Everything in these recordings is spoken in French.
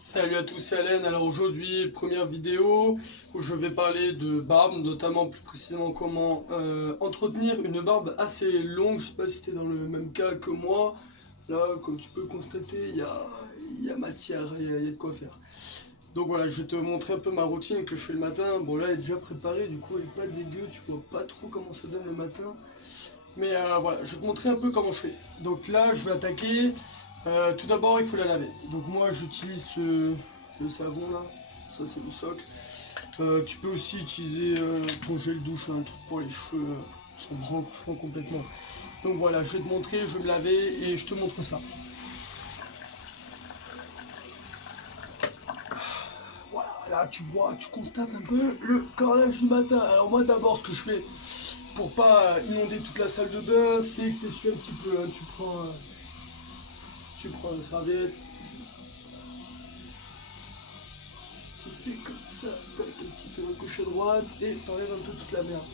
Salut à tous, c'est Alain. Alors aujourd'hui, première vidéo où je vais parler de barbe, notamment plus précisément comment entretenir une barbe assez longue. Je sais pas si tu es dans le même cas que moi. Là, comme tu peux constater, il y a matière, il y a de quoi faire. Donc voilà, je vais te montrer un peu ma routine que je fais le matin. Bon là, elle est déjà préparée, du coup elle est pas dégueu, tu vois pas trop comment ça donne le matin. Mais voilà, je vais te montrer un peu comment je fais. Donc là, je vais attaquer. Tout d'abord, il faut la laver. Donc moi, j'utilise le savon là. Ça, c'est le socle. Tu peux aussi utiliser ton gel douche, un truc pour les cheveux. S'en branle franchement complètement. Donc voilà, je vais te montrer, je vais me laver et je te montre ça. Voilà, là tu vois, tu constates un peu le carrelage du matin. Alors moi d'abord, ce que je fais pour pas inonder toute la salle de bain, c'est que tu essuies un petit peu. Hein. Tu prends la serviette. Tu fais comme ça, un petit peu à gauche à droite et t'enlèves un peu toute la merde.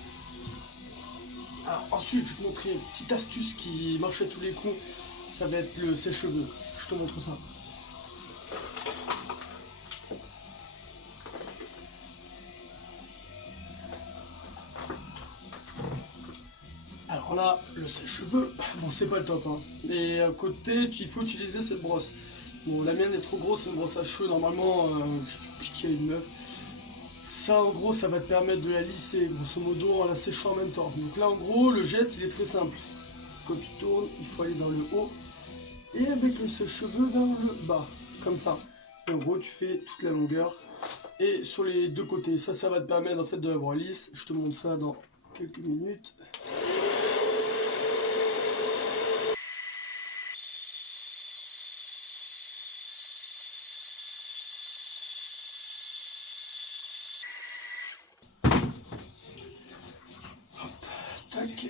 Alors ensuite, je vais te montrer une petite astuce qui marche à tous les coups. Ça va être le sèche-cheveux. Je te montre ça. Alors là, le sèche-cheveux, bon c'est pas le top. Hein. Et à côté, il faut utiliser cette brosse. Bon, la mienne est trop grosse, c'est une brosse à cheveux. Normalement, je piquais une meuf. Ça, en gros, ça va te permettre de la lisser, grosso modo, en la séchant en même temps. Donc là, en gros, le geste, il est très simple. Quand tu tournes, il faut aller dans le haut. Et avec le sèche-cheveux vers le bas. Comme ça. Et en gros, tu fais toute la longueur. Et sur les deux côtés. Ça va te permettre, en fait, de l'avoir lisse. Je te montre ça dans quelques minutes. Tac.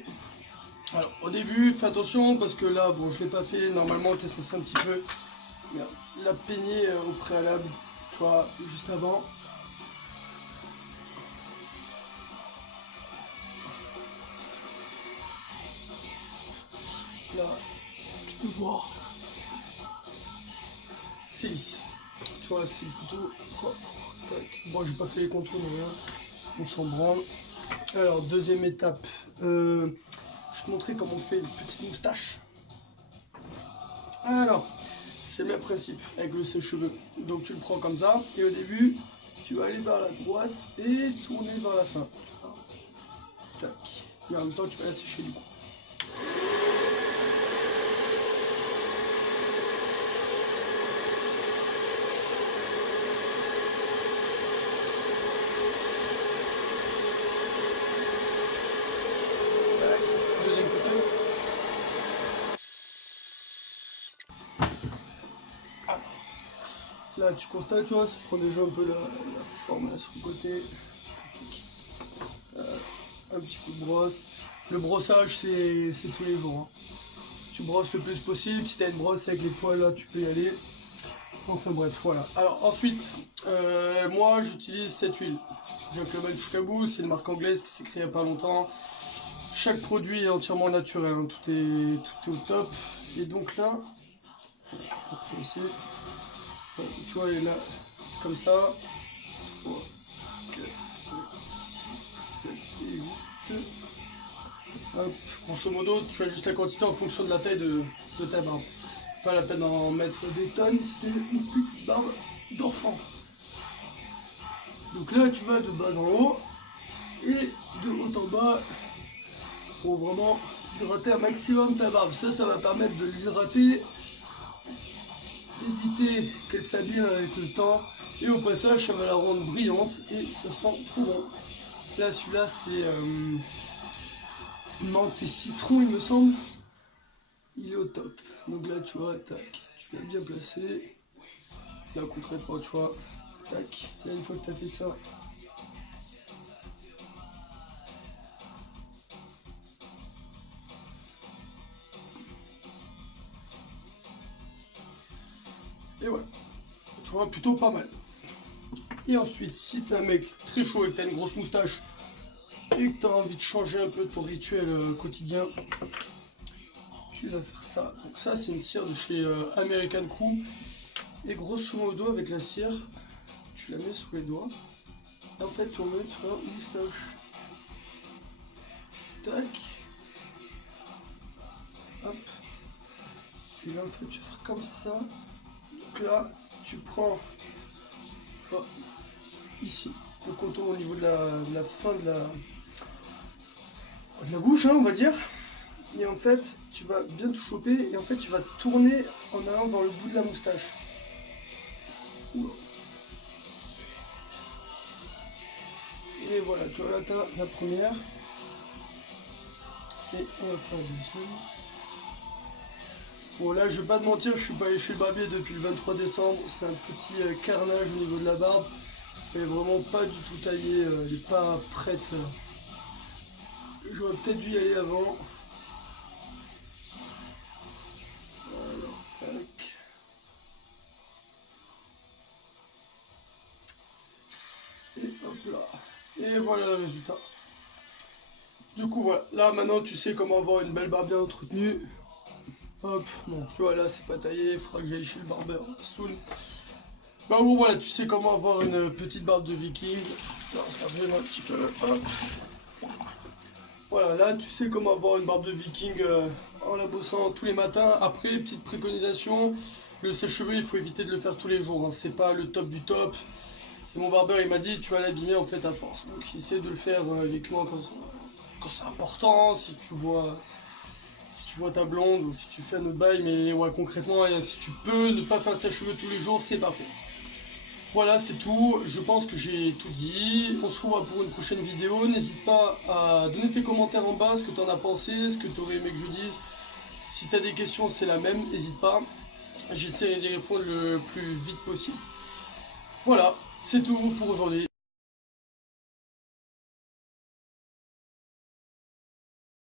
Alors au début, fais attention parce que là, bon, je l'ai pas fait. Normalement, tu es censé un petit peu la peigner au préalable, tu vois, juste avant. Là, tu peux voir, c'est lisse. Tu vois, c'est plutôt propre. Tac. Bon, j'ai pas fait les contours, mais rien. On s'en branle. Alors, deuxième étape. Je vais te montrer comment on fait une petite moustache. Alors, c'est le même principe avec le sèche-cheveux. Donc tu le prends comme ça, et au début, tu vas aller vers la droite et tourner vers la fin. Tac. Et en même temps, tu vas la sécher du coup. Tac. Deuxième côté. Là, tu constates, tu vois, ça prend déjà un peu la forme là sur le côté. Un petit coup de brosse. Le brossage, c'est tous les jours. Hein. Tu brosses le plus possible. Si tu as une brosse avec les poils, là, tu peux y aller. Enfin bref, voilà. Alors ensuite, moi, j'utilise cette huile. Jacques Le Bel Choucabou, c'est une marque anglaise qui s'est créée il n'y a pas longtemps. Chaque produit est entièrement naturel. Hein. Tout est au top. Et donc là, après ici. Tu vois, là, c'est comme ça. 3, 4, 5, 6, 7 et 8. Hop, grosso modo, tu as juste la quantité en fonction de la taille de ta barbe. Pas la peine d'en mettre des tonnes, c'était une petite barbe d'enfant. Donc là, tu vas de bas en haut et de haut en bas pour vraiment hydrater un maximum ta barbe. Ça va permettre de l'hydrater, éviter qu'elle s'abîme avec le temps, et au passage ça va la rendre brillante et ça sent trop bon. Là celui-là c'est menthe et citron il me semble, il est au top. Donc là tu vois, tac, tu l'as bien placé. Là concrètement tu vois, tac, là une fois que tu as fait ça, et voilà, tu vois, plutôt pas mal. Et ensuite, si t'es un mec très chaud et que t'as une grosse moustache et que t'as envie de changer un peu ton rituel quotidien, tu vas faire ça. Donc ça, c'est une cire de chez American Crew. Et grosso modo, avec la cire, tu la mets sous les doigts. En fait, on met sur la moustache. Tac. Hop. Et là, en fait, tu vas faire comme ça. Donc là, tu prends ici le contour au niveau de la fin de la bouche, hein, on va dire. Et en fait, tu vas bien tout choper et en fait, tu vas tourner en allant dans le bout de la moustache. Oula. Et voilà, tu vois là, t'as la première. Et on va faire la deuxième. Bon là, je vais pas te mentir, je suis pas allé chez le barbier depuis le 23 décembre. C'est un petit carnage au niveau de la barbe. Elle est vraiment pas du tout taillée, elle est pas prête. J'aurais peut-être dû y aller avant. Alors, tac. Et hop là. Et voilà le résultat. Du coup voilà, là maintenant tu sais comment avoir une belle barbe bien entretenue. Hop, bon, tu vois là c'est pas taillé, il faudra que j'aille chez le barbeur soon. Bah bon voilà, tu sais comment avoir une petite barbe de viking. Là, ça fait un petit peu, hop. Voilà, là tu sais comment avoir une barbe de viking en la bossant tous les matins. Après, petite préconisation, le sèche-cheveux il faut éviter de le faire tous les jours, hein. C'est pas le top du top. C'est mon barbeur, il m'a dit tu vas l'abîmer en fait à force. Donc essaie de le faire uniquement quand c'est important, si tu vois ta blonde ou si tu fais un autre bail, mais ouais concrètement si tu peux ne pas faire de sèche-cheveux tous les jours, c'est parfait. Voilà, c'est tout, je pense que j'ai tout dit. On se revoit pour une prochaine vidéo. N'hésite pas à donner tes commentaires en bas, ce que tu en as pensé, ce que tu aurais aimé que je dise. Si tu as des questions, c'est la même, n'hésite pas. J'essaierai d'y répondre le plus vite possible. Voilà, c'est tout pour aujourd'hui.